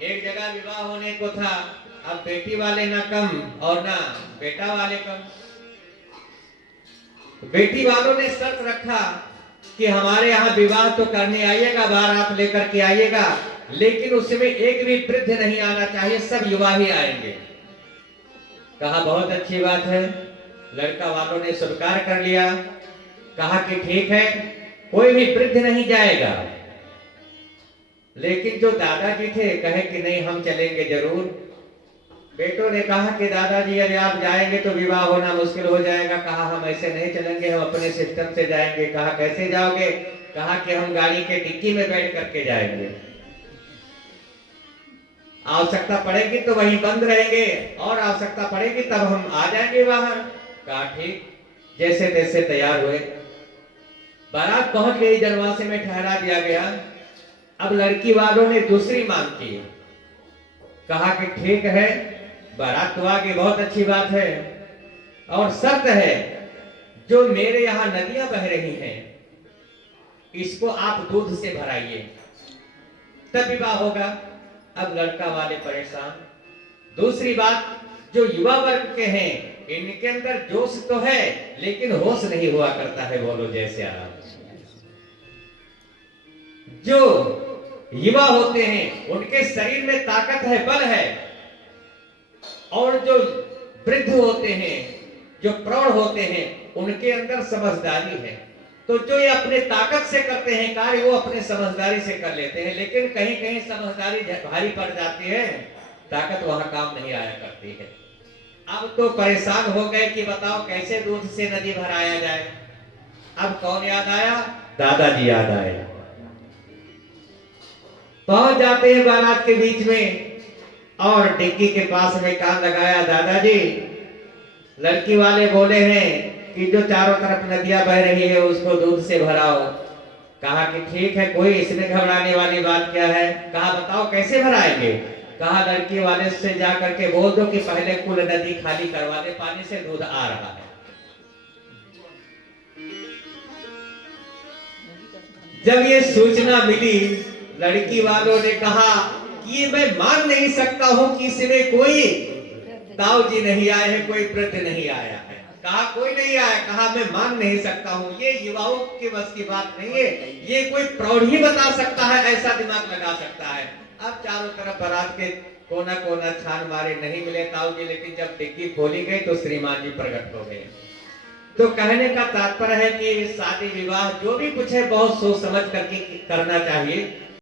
एक जगह विवाह होने को था, अब बेटी वाले ना कम और ना बेटा वाले कम। बेटी वालों ने शर्त रखा कि हमारे यहाँ विवाह तो करने आइएगा, बारात लेकर के आइएगा, लेकिन उसमें एक भी वृद्ध नहीं आना चाहिए, सब युवा ही आएंगे। कहा बहुत अच्छी बात है। लड़का वालों ने स्वीकार कर लिया। कहा कि ठीक है, कोई भी वृद्ध नहीं जाएगा। लेकिन जो दादाजी थे कहे कि नहीं, हम चलेंगे जरूर। बेटों ने कहा कि दादाजी यदि आप जाएंगे तो विवाह होना मुश्किल हो जाएगा। कहा हम ऐसे नहीं चलेंगे, हम अपने सिस्टम से जाएंगे। कहा कैसे जाओगे? कहा कि हम गाड़ी के डिक्की में बैठ करके जाएंगे, आवश्यकता पड़ेगी तो वहीं बंद रहेंगे और आवश्यकता पड़ेगी तब हम आ जाएंगे बाहर। कहा ठीक। जैसे तैसे तैयार हुए, बारात पहुंच गई, जनवासे में ठहरा दिया गया। अब लड़की वालों ने दूसरी मांग की। कहा कि ठीक है, बारात तो आ गई, बहुत अच्छी बात है, और शर्त है जो मेरे यहाँ नदियां बह रही हैं इसको आप दूध से भराइए, तब विवाह होगा। अब लड़का वाले परेशान। दूसरी बात, जो युवा वर्ग के हैं इनके अंदर जोश तो है लेकिन होश नहीं हुआ करता है। बोलो जैसे आप। जो युवा होते हैं उनके शरीर में ताकत है, बल है, और जो वृद्ध होते हैं, जो प्रौढ़ होते हैं, उनके अंदर समझदारी है। तो जो ये अपने ताकत से करते हैं कार्य वो अपने समझदारी से कर लेते हैं, लेकिन कहीं कहीं समझदारी भारी पड़ जाती है, ताकत वहां काम नहीं आया करती है। अब तो परेशान हो गए कि बताओ कैसे दूध से नदी भराया जाए। अब कौन याद आया? दादाजी याद आए। पहुंच जाते हैं बारात के बीच में और डिक्की के पास में कान लगाया। दादाजी, लड़की वाले बोले हैं कि जो चारों तरफ नदियां बह रही है उसको दूध से भराओ। कहा कि ठीक है, कोई इसमें घबराने वाली बात क्या है। कहा बताओ कैसे भराएंगे। कहा लड़की वाले से जा करके बोल दो कि पहले कुल नदी खाली करवा दे, पानी से दूध आ रहा है। जब ये सूचना मिली, लड़की वालों ने कहा कि ये मैं मान नहीं सकता हूं कि इसमें कोई ताऊ जी नहीं आए हैं, कोई वृद्ध नहीं आया है। कहा कोई नहीं आया। कहा मैं मान नहीं सकता हूं, ये युवाओं के बस की बात नहीं है, ये कोई प्रौढ़ ही बता सकता है, ऐसा दिमाग लगा सकता है। अब चारों तरफ बारात के कोना कोना छान मारे, नहीं मिले ताऊ जी, लेकिन जब डिग्गी खोली गई तो श्रीमान जी प्रकट हो गए। तो कहने का तात्पर्य है कि शादी विवाह जो भी कुछ है बहुत सोच समझ करके करना चाहिए।